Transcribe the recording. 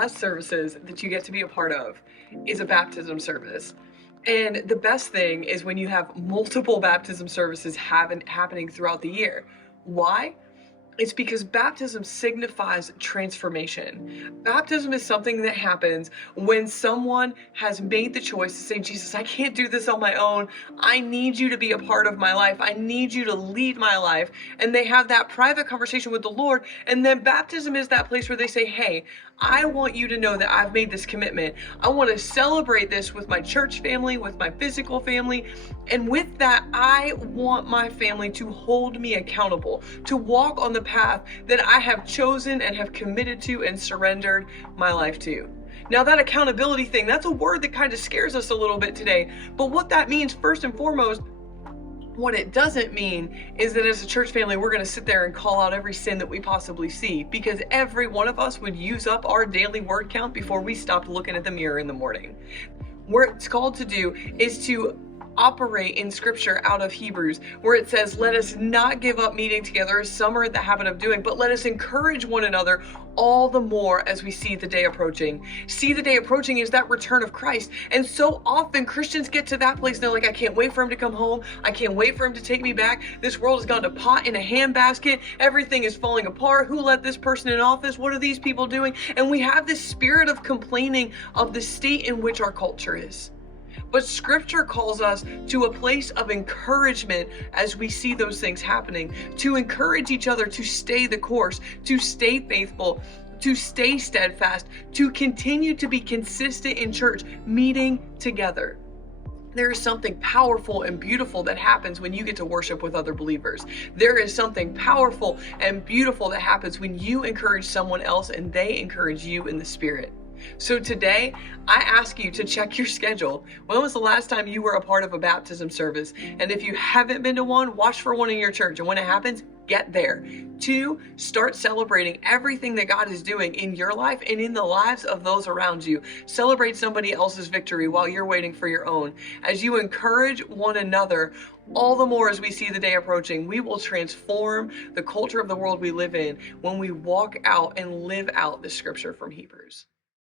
best services that you get to be a part of is a baptism service. And the best thing is when you have multiple baptism services happening throughout the year. Why? It's because baptism signifies transformation. Baptism is something that happens when someone has made the choice to say, Jesus, I can't do this on my own. I need you to be a part of my life. I need you to lead my life. And they have that private conversation with the Lord. And then baptism is that place where they say, hey, I want you to know that I've made this commitment. I want to celebrate this with my church family, with my physical family. And with that, I want my family to hold me accountable, to walk on the path that I have chosen and have committed to and surrendered my life to. Now, that accountability thing, that's a word that kind of scares us a little bit today. But what that means, first and foremost, what it doesn't mean is that as a church family, we're going to sit there and call out every sin that we possibly see, because every one of us would use up our daily word count before we stopped looking at the mirror in the morning. What it's called to do is to operate in scripture out of Hebrews, where it says, let us not give up meeting together as some are in the habit of doing, but let us encourage one another all the more as we see the day approaching. See the day approaching is that return of Christ. And so often Christians get to that place and they're like, I can't wait for him to come home. I can't wait for him to take me back. This world has gone to pot in a handbasket. Everything is falling apart. Who let this person in office? What are these people doing? And we have this spirit of complaining of the state in which our culture is. But scripture calls us to a place of encouragement as we see those things happening, to encourage each other to stay the course, to stay faithful, to stay steadfast, to continue to be consistent in church, meeting together. There is something powerful and beautiful that happens when you get to worship with other believers. There is something powerful and beautiful that happens when you encourage someone else and they encourage you in the Spirit. So today, I ask you to check your schedule. When was the last time you were a part of a baptism service? And if you haven't been to one, watch for one in your church. And when it happens, get there. 2, start celebrating everything that God is doing in your life and in the lives of those around you. Celebrate somebody else's victory while you're waiting for your own. As you encourage one another, all the more as we see the day approaching, we will transform the culture of the world we live in when we walk out and live out the scripture from Hebrews.